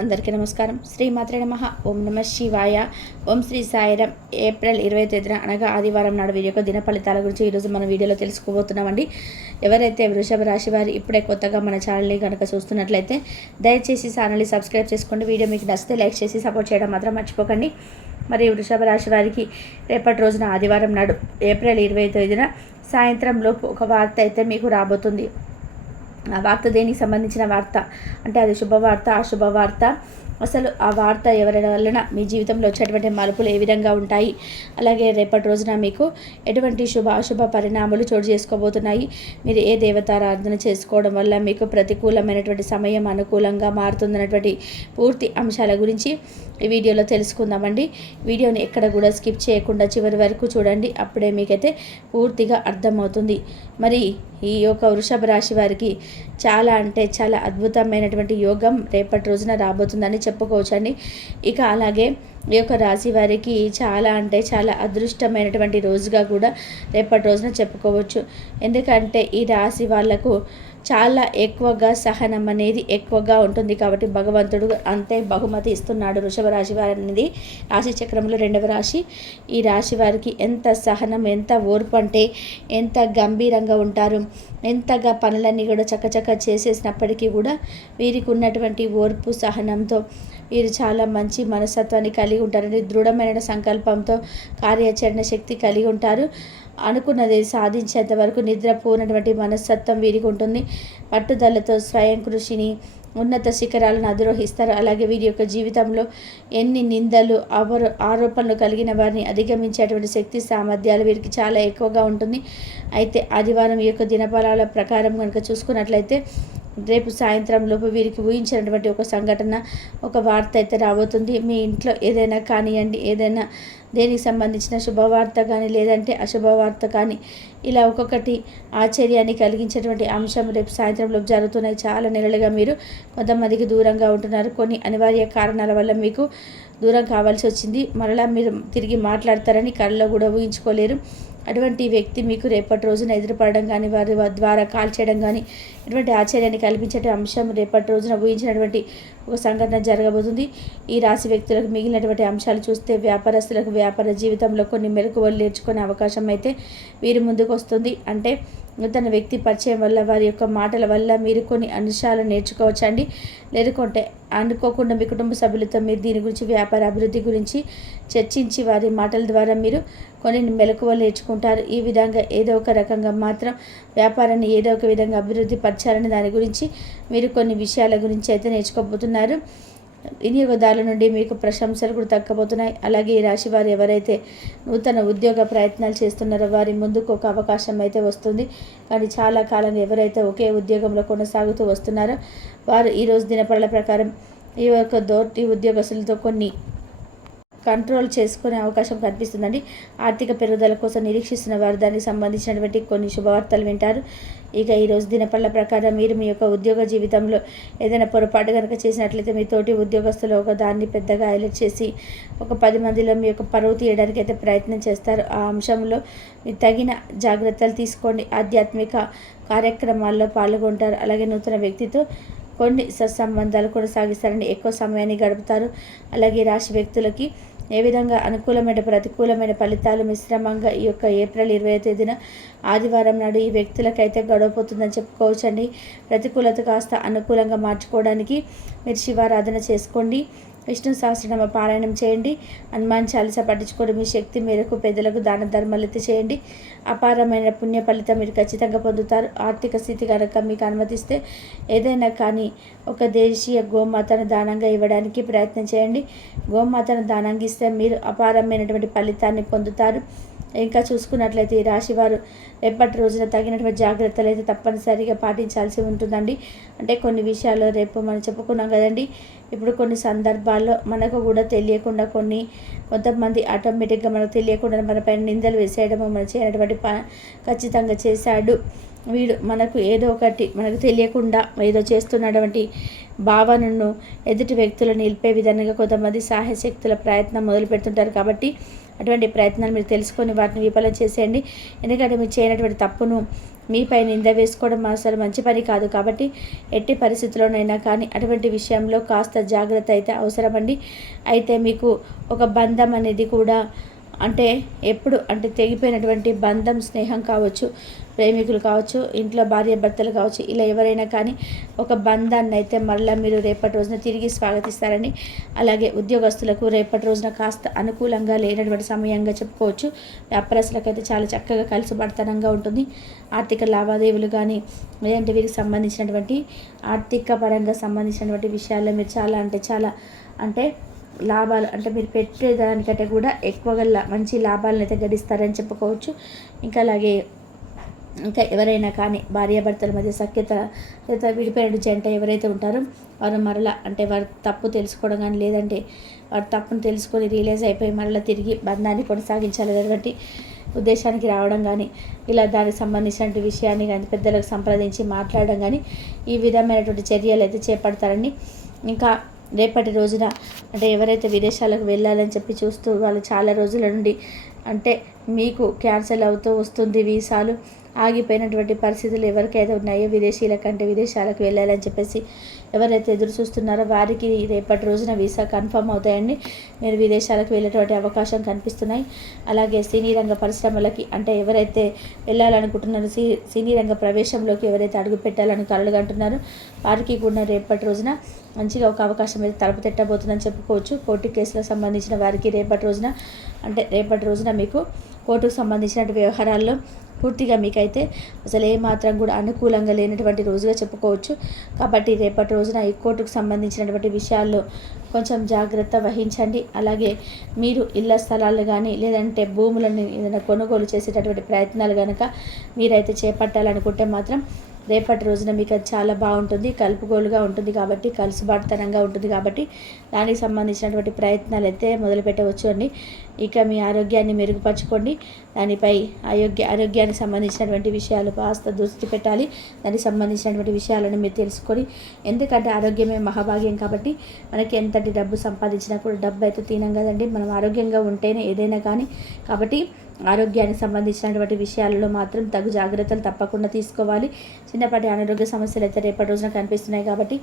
అందరికీ నమస్కారం. శ్రీమాత్రే నమః. ఓం నమ శివాయ. ఓం శ్రీ సాయిరం. ఏప్రిల్ 20 అనగా ఆదివారం నాడు వీరి యొక్క దిన ఫలితాల గురించి ఈరోజు మన వీడియోలో తెలుసుకోబోతున్నామండి. ఎవరైతే వృషభ రాశి వారు ఇప్పుడే కొత్తగా మన ఛానల్ని కనుక చూస్తున్నట్లయితే దయచేసి ఛానల్ని సబ్స్క్రైబ్ చేసుకోండి. వీడియో మీకు నచ్చితే లైక్ చేసి సపోర్ట్ చేయడం మాత్రం మర్చిపోకండి. మరి వృషభ రాశి వారికి రేపటి రోజున ఆదివారం నాడు ఏప్రిల్ 29 సాయంత్రం లోపు ఒక వార్త అయితే మీకు రాబోతుంది. ఆ వార్త దేనికి సంబంధించిన వార్త అంటే అది శుభవార్త, అశుభవార్త, అసలు ఆ వార్త ఎవరి వలన మీ జీవితంలో వచ్చేటువంటి మలుపులు ఏ విధంగా ఉంటాయి, అలాగే రేపటి రోజున మీకు ఎటువంటి శుభ అశుభ పరిణామాలు చోటు చేసుకోబోతున్నాయి, మీరు ఏ దేవతారాధన చేసుకోవడం వల్ల మీకు ప్రతికూలమైనటువంటి సమయం అనుకూలంగా మారుతుందన్నటువంటి పూర్తి అంశాల గురించి ఈ వీడియోలో తెలుసుకుందామండి. వీడియోని ఎక్కడ కూడా స్కిప్ చేయకుండా చివరి వరకు చూడండి, అప్పుడే మీకైతే పూర్తిగా అర్థమవుతుంది. మరి ఈ యొక్క వృషభ రాశి వారికి చాలా అంటే చాలా అద్భుతమైనటువంటి యోగం రేపటి రోజున రాబోతుందని చెప్పుకోవచ్చండి. ఇక అలాగే ఈ యొక్క రాశి వారికి చాలా అంటే చాలా అదృష్టమైనటువంటి రోజుగా కూడా రేపటి రోజున చెప్పుకోవచ్చు. ఎందుకంటే ఈ రాశి వాళ్లకు చాలా ఎక్కువగా సహనం అనేది ఎక్కువగా ఉంటుంది కాబట్టి భగవంతుడు అంతే బహుమతి ఇస్తున్నాడు. వృషభ రాశి వారి అనేది రాశి చక్రంలో 2వ రాశి. ఈ రాశి వారికి ఎంత సహనం, ఎంత ఓర్పు అంటే ఎంత గంభీరంగా ఉంటారు, ఎంతగా పనులన్నీ కూడా చక్కచక్క చేసేసినప్పటికీ కూడా వీరికి ఉన్నటువంటి ఓర్పు సహనంతో వీరు చాలా మంచి మనస్తత్వాన్ని కలిగి ఉంటారండి. దృఢమైన సంకల్పంతో కార్యాచరణ శక్తి కలిగి ఉంటారు. అనుకున్నది సాధించేంత వరకు నిద్రపోనటువంటి మనస్తత్వం వీరికి ఉంటుంది. పట్టుదలతో స్వయం కృషిని ఉన్నత శిఖరాలను అధిరోహిస్తారు. అలాగే వీరి యొక్క జీవితంలో ఎన్ని నిందలు ఆరోపణలు కలిగిన వారిని అధిగమించేటువంటి శక్తి సామర్థ్యాలు వీరికి చాలా ఎక్కువగా ఉంటుంది. అయితే ఆదివారం ఈ యొక్క దినఫలాల ప్రకారం కనుక చూసుకున్నట్లయితే రేపు సాయంత్రం లోపు వీరికి ఊహించినటువంటి ఒక సంఘటన, ఒక వార్త అయితే రాబోతుంది. మీ ఇంట్లో ఏదైనా కానివ్వండి, ఏదైనా దేనికి సంబంధించిన శుభవార్త కానీ లేదంటే అశుభవార్త కానీ ఇలా ఒక్కొక్కటి ఆశ్చర్యాన్ని కలిగించేటువంటి అంశం రేపు సాయంత్రం లోపు జరుగుతున్నాయి. చాలా నెలలుగా మీరు కొంతమందికి దూరంగా ఉంటున్నారు. కొన్ని అనివార్య కారణాల వల్ల మీకు దూరం కావాల్సి వచ్చింది. మరలా మీరు తిరిగి మాట్లాడతారని కళ్ళలో కూడా ఊహించుకోలేరు. అటువంటి వ్యక్తి మీకు రేపటి రోజున ఎదురుపడడం కానీ వారి ద్వారా కాల్ చేయడం కానీ ఇటువంటి ఆశ్చర్యాన్ని కల్పించే అంశం రేపటి రోజున ఊహించినటువంటి ఒక సంఘటన జరగబోతుంది. ఈ రాశి వ్యక్తులకు మిగిలినటువంటి అంశాలు చూస్తే వ్యాపారస్తులకు వ్యాపార జీవితంలో కొన్ని మెలకువలు నేర్చుకునే అవకాశం అయితే వీరి ముందుకు వస్తుంది. అంటే నూతన వ్యక్తి పరిచయం వల్ల వారి యొక్క మాటల వల్ల మీరు కొన్ని అంశాలు నేర్చుకోవచ్చండి. లేకుంటే అనుకోకుండా మీ కుటుంబ సభ్యులతో మీరు దీని గురించి వ్యాపార అభివృద్ధి గురించి చర్చించి వారి మాటల ద్వారా మీరు కొన్ని మెలకువలు నేర్చుకుంటారు. ఈ విధంగా ఏదో ఒక రకంగా మాత్రం వ్యాపారాన్ని ఏదో ఒక విధంగా అభివృద్ధి పరచాలని దాని గురించి మీరు కొన్ని విషయాల గురించి అయితే నేర్చుకోబోతున్నారు. వినియోగదారుల నుండి మీకు ప్రశంసలు కూడా తగ్గబోతున్నాయి. అలాగే ఈ రాశి వారు ఎవరైతే నూతన ఉద్యోగ ప్రయత్నాలు చేస్తున్నారో వారి ముందుకు ఒక అవకాశం అయితే వస్తుంది. కానీ చాలా కాలంగా ఎవరైతే ఒకే ఉద్యోగంలో కొనసాగుతూ వస్తున్నారో వారు ఈరోజు దినపరల ప్రకారం ఈ యొక్క తోటి ఉద్యోగస్తులతో కొన్ని కంట్రోల్ చేసుకునే అవకాశం కనిపిస్తుందండి. ఆర్థిక పెరుగుదల కోసం నిరీక్షిస్తున్న వారు దానికి సంబంధించినటువంటి కొన్ని శుభవార్తలు వింటారు. ఇక ఈరోజు దినపళ్ళ ప్రకారం మీరు మీ యొక్క ఉద్యోగ జీవితంలో ఏదైనా పొరపాటు కనుక చేసినట్లయితే మీ తోటి ఉద్యోగస్తులు ఒక దాన్ని పెద్దగా హైలైట్ చేసి ఒక 10 మందిలో మీ యొక్క పరువు తీయడానికి అయితే ప్రయత్నం చేస్తారు. ఆ అంశంలో మీరు తగిన జాగ్రత్తలు తీసుకోండి. ఆధ్యాత్మిక కార్యక్రమాల్లో పాల్గొంటారు. అలాగే నూతన వ్యక్తితో కొన్ని సత్సంబంధాలు కొనసాగిస్తారని ఎక్కువ సమయాన్ని గడుపుతారు. అలాగే రాశి వ్యక్తులకి ఏ విధంగా అనుకూలమైన ప్రతికూలమైన ఫలితాలు మిశ్రమంగా ఈ యొక్క ఏప్రిల్ 20 ఆదివారం నాడు ఈ వ్యక్తులకైతే గడవపోతుందని చెప్పుకోవచ్చండి. ప్రతికూలత కాస్త అనుకూలంగా మార్చుకోవడానికి మీరు శివారాధన చేసుకోండి. విష్ణు సహస్రనామ పారాయణం చేయండి. హనుమాన్ చాలీసా పట్టించుకొని మీ శక్తి మేరకు పెద్దలకు దాన ధర్మాలు అయితే చేయండి. అపారమైన పుణ్య ఫలితం మీరు ఖచ్చితంగా పొందుతారు. ఆర్థిక స్థితి కనుక మీకు అనుమతిస్తే ఏదైనా కానీ ఒక దేశీయ గోమాతను దానంగా ఇవ్వడానికి ప్రయత్నం చేయండి. గోమాతను దానంగా ఇస్తే మీరు అపారమైనటువంటి ఫలితాన్ని పొందుతారు. ఇంకా చూసుకున్నట్లయితే ఈ రాశివారు రేపటి రోజున తగినటువంటి జాగ్రత్తలు అయితే తప్పనిసరిగా పాటించాల్సి ఉంటుందండి. అంటే కొన్ని విషయాల్లో రేపు మనం చెప్పుకున్నాం కదండి, ఇప్పుడు కొన్ని సందర్భాల్లో మనకు కూడా తెలియకుండా కొంతమంది ఆటోమేటిక్గా మనకు తెలియకుండా మన పైన నిందలు వేసేయడము మనం చేయనటువంటి ఖచ్చితంగా చేశాడు వీడు మనకు ఏదో ఒకటి మనకు తెలియకుండా ఏదో చేస్తున్నటువంటి భావనను ఎదుటి వ్యక్తులను నిలిపే విధంగా కొంతమంది సాహశక్తుల ప్రయత్నం మొదలు పెడుతుంటారు. కాబట్టి అటువంటి ప్రయత్నాలు మీరు తెలుసుకొని వాటిని విఫలం చేసేయండి. ఎందుకంటే మీరు చేయనటువంటి తప్పును మీపై నింద వేసుకోవడం అసలు మంచి పని కాదు. కాబట్టి ఎట్టి పరిస్థితుల్లోనైనా కానీ అటువంటి విషయంలో కాస్త జాగ్రత్త అయితే అవసరమండి. అయితే మీకు ఒక బంధం అనేది కూడా అంటే ఎప్పుడు అంటే తెగిపోయినటువంటి బంధం, స్నేహం కావచ్చు, ప్రేమికులు కావచ్చు, ఇంట్లో భార్య భర్తలు కావచ్చు, ఇలా ఎవరైనా కానీ ఒక బంధాన్ని అయితే మళ్ళీ మీరు రేపటి రోజున తిరిగి స్వాగతిస్తారని. అలాగే ఉద్యోగస్తులకు రేపటి రోజున కాస్త అనుకూలంగా లేనటువంటి సమయంగా చెప్పుకోవచ్చు. వ్యాపారస్తులకు అయితే చాలా చక్కగా కలిసిబడతనంగా ఉంటుంది. ఆర్థిక లావాదేవీలు కానీ లేదంటే వీరికి సంబంధించినటువంటి ఆర్థిక పరంగా సంబంధించినటువంటి విషయాల్లో మీరు చాలా అంటే లాభాలు అంటే మీరు పెట్టేదానికంటే కూడా ఎక్కువగా మంచి లాభాలను అయితే గడిస్తారని చెప్పుకోవచ్చు. ఇంకా ఎవరైనా కానీ భార్యాభర్తల మధ్య సఖ్యత లేదా విడిపోయిన జంట ఎవరైతే ఉంటారో వారు మరలా అంటే వారు తప్పు తెలుసుకోవడం కానీ లేదంటే వారు తప్పును తెలుసుకొని రియలైజ్ అయిపోయి మరలా తిరిగి బంధాన్ని కొనసాగించాలనేటువంటి ఉద్దేశానికి రావడం కానీ ఇలా దానికి సంబంధించినటువంటి విషయాన్ని కానీ పెద్దలకు సంప్రదించి మాట్లాడడం కానీ ఈ విధమైనటువంటి చర్యలు అయితే చేపడతారని. ఇంకా రేపటి రోజున అంటే ఎవరైతే విదేశాలకు వెళ్ళాలని చెప్పి చూస్తూ వాళ్ళు చాలా రోజుల నుండి అంటే మీకు క్యాన్సిల్ అవుతూ వస్తుంది, వీసాలు ఆగిపోయినటువంటి పరిస్థితులు ఎవరికైతే ఉన్నాయో విదేశీల కంటే విదేశాలకు వెళ్ళాలని చెప్పేసి ఎవరైతే ఎదురు చూస్తున్నారో వారికి రేపటి రోజున వీసా కన్ఫర్మ్ అవుతాయండి. మీరు విదేశాలకు వెళ్ళేటువంటి అవకాశం కనిపిస్తున్నాయి. అలాగే సినీ రంగ పరిశ్రమలకి అంటే ఎవరైతే వెళ్ళాలనుకుంటున్నారో సినీ రంగ ప్రవేశంలోకి ఎవరైతే అడుగు పెట్టాలని కలలుగంటున్నారో వారికి కూడా రేపటి రోజున మంచిగా ఒక అవకాశం అయితే తలుపు తట్టబోతుందని చెప్పుకోవచ్చు. కోర్టు కేసులకు సంబంధించిన వారికి రేపటి రోజున మీకు కోర్టుకు సంబంధించిన వ్యవహారాల్లో పూర్తిగా మీకైతే అసలు ఏమాత్రం కూడా అనుకూలంగా లేనటువంటి రోజుగా చెప్పుకోవచ్చు. కాబట్టి రేపటి రోజున ఈ కోర్టుకు సంబంధించినటువంటి విషయాల్లో కొంచెం జాగ్రత్త వహించండి. అలాగే మీరు ఇళ్ల స్థలాలు కానీ లేదంటే భూములను ఏదైనా కొనుగోలు చేసేటటువంటి ప్రయత్నాలు కనుక మీరైతే చేపట్టాలనుకుంటే మాత్రం రేపటి రోజున మీకు అది చాలా బాగుంటుంది, కలుపుగోలుగా ఉంటుంది కాబట్టి, కలుసుబాటుతనంగా ఉంటుంది కాబట్టి దానికి సంబంధించినటువంటి ప్రయత్నాలు అయితే మొదలుపెట్టవచ్చు అండి. ఇక మీ ఆరోగ్యాన్ని మెరుగుపరచుకోండి. దానిపై ఆరోగ్యానికి సంబంధించినటువంటి విషయాలు కాస్త దృష్టి పెట్టాలి. దానికి సంబంధించినటువంటి విషయాలను మీరు తెలుసుకొని, ఎందుకంటే ఆరోగ్యమే మహాభాగ్యం కాబట్టి మనకి ఎంతటి డబ్బు సంపాదించినా కూడా డబ్బు అయితే తినం కదండి. మనం ఆరోగ్యంగా ఉంటేనే ఏదైనా కానీ. కాబట్టి ఆరోగ్యానికి సంబంధించినటువంటి విషయాలలో మాత్రం తగు జాగ్రత్తలు తప్పకుండా తీసుకోవాలి. చిన్నపాటి అనారోగ్య సమస్యలు అయితే రేపటి రోజున కనిపిస్తున్నాయి కాబట్టి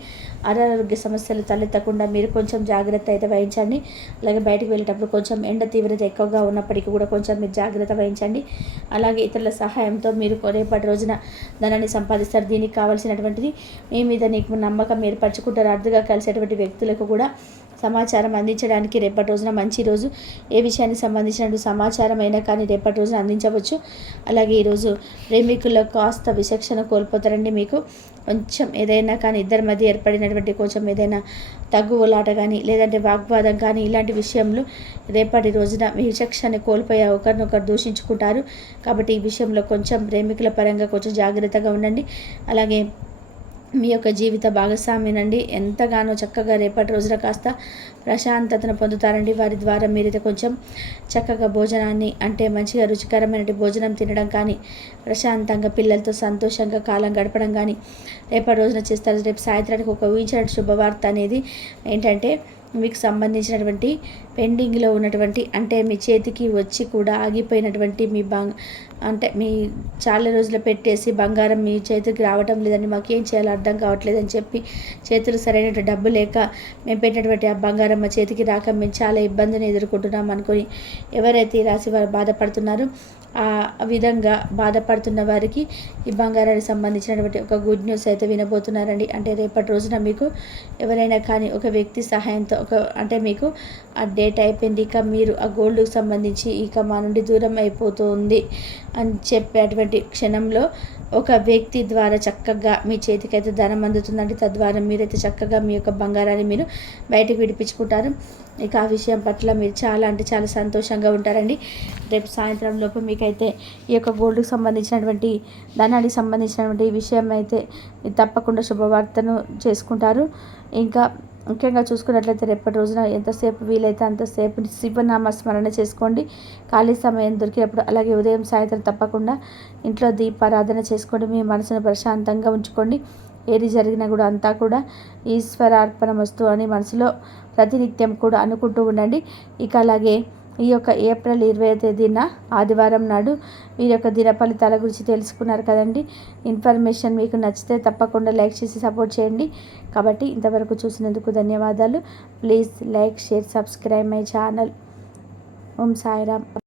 అనారోగ్య సమస్యలు తలెత్తకుండా మీరు కొంచెం జాగ్రత్త అయితే వహించండి. అలాగే బయటకు వెళ్ళేటప్పుడు కొంచెం ఎండ తీవ్రత ఎక్కువగా ఉన్నప్పటికీ కూడా కొంచెం మీరు జాగ్రత్త వహించండి. అలాగే ఇతరుల సహాయంతో మీరు రేపటి రోజున ధనాన్ని సంపాదిస్తారు. దీనికి కావాల్సినటువంటిది మీ మీద నీకు నమ్మకం ఏర్పరచుకుంటారు. అర్థంగా కలిసేటువంటి వ్యక్తులకు కూడా సమాచారం అందించడానికి రేపటి రోజున మంచి రోజు. ఏ విషయానికి సంబంధించిన సమాచారం అయినా కానీ రేపటి రోజున అందించవచ్చు. అలాగే ఈరోజు ప్రేమికుల్లో కాస్త విచక్షణ కోల్పోతారండి. మీకు కొంచెం ఏదైనా కానీ ఇద్దరి మధ్య ఏర్పడినటువంటి కొంచెం ఏదైనా తగ్గులాట కానీ లేదంటే వాగ్వాదం కానీ ఇలాంటి విషయంలో రేపటి రోజున విచక్షణ కోల్పోయే ఒకరినొకరు దూషించుకుంటారు. కాబట్టి ఈ విషయంలో కొంచెం ప్రేమికుల పరంగా కొంచెం జాగ్రత్తగా ఉండండి. అలాగే మీ యొక్క జీవిత భాగస్వామినండి ఎంతగానో చక్కగా రేపటి రోజున కాస్త ప్రశాంతతను పొందుతారండి. వారి ద్వారా మీరైతే కొంచెం చక్కగా భోజనాన్ని అంటే మంచిగా రుచికరమైన భోజనం తినడం కానీ ప్రశాంతంగా పిల్లలతో సంతోషంగా కాలం గడపడం కానీ రేపటి రోజున చేస్తారు. రేపు సాయంత్రానికి ఒక ఊహించిన శుభవార్త అనేది ఏంటంటే మీకు సంబంధించినటువంటి పెండింగ్లో ఉన్నటువంటి అంటే మీ చేతికి వచ్చి కూడా ఆగిపోయినటువంటి అంటే మీ చాలా రోజులు పెట్టేసి బంగారం మీ చేతికి రావటం లేదని మాకేం చేయాలో అర్థం కావట్లేదని చెప్పి చేతులు సరైన డబ్బు లేక మేము పెట్టినటువంటి ఆ బంగారం మా చేతికి రాక మేము చాలా ఇబ్బందిని ఎదుర్కొంటున్నాం అనుకొని ఎవరైతే ఈ రాశి వారు బాధపడుతున్నారో ఆ విధంగా బాధపడుతున్న వారికి ఈ బంగారానికి సంబంధించినటువంటి ఒక గుడ్ న్యూస్ అయితే వినబోతున్నారండి. అంటే రేపటి రోజున మీకు ఎవరైనా కానీ ఒక వ్యక్తి సహాయంతో అంటే మీకు ఆ డేట్ అయిపోయింది, ఇక మీరు ఆ గోల్డ్కి సంబంధించి ఇక మా నుండి దూరం అయిపోతుంది అని చెప్పేటువంటి క్షణంలో ఒక వ్యక్తి ద్వారా చక్కగా మీ చేతికైతే ధనం అందుతుందండి. తద్వారా మీరైతే చక్కగా మీ యొక్క బంగారాన్ని మీరు బయటకు విడిపించుకుంటారు. ఇక ఆ విషయం పట్ల మీరు చాలా అంటే చాలా సంతోషంగా ఉంటారండి. రేపు సాయంత్రం లోపు మీకైతే ఈ యొక్క గోల్డ్కి సంబంధించినటువంటి ధనానికి సంబంధించినటువంటి విషయం అయితే తప్పకుండా శుభవార్తను చేసుకుంటారు. ఇంకా ముఖ్యంగా చూసుకున్నట్లయితే రేపటి రోజున ఎంతసేపు వీలైతే అంతసేపు శివనామ స్మరణ చేసుకోండి ఖాళీ సమయం దొరికినప్పుడు. అలాగే ఉదయం సాయంత్రం తప్పకుండా ఇంట్లో దీపారాధన చేసుకోండి. మీ మనసును ప్రశాంతంగా ఉంచుకోండి. ఏది జరిగినా కూడా అంతా కూడా ఈశ్వరార్పణ వస్తు అని మనసులో ప్రతినిత్యం కూడా అనుకుంటూ ఉండండి. ఇక అలాగే ఈ యొక్క ఏప్రిల్ 20వ తేదీన ఆదివారం నాడు వీరి యొక్క దిన ఫలితాల గురించి తెలుసుకున్నారు కదండి. ఇన్ఫర్మేషన్ మీకు నచ్చితే తప్పకుండా లైక్ చేసి సపోర్ట్ చేయండి. కాబట్టి ఇంతవరకు చూసినందుకు ధన్యవాదాలు. Please like, share, subscribe my channel. Om Sairam.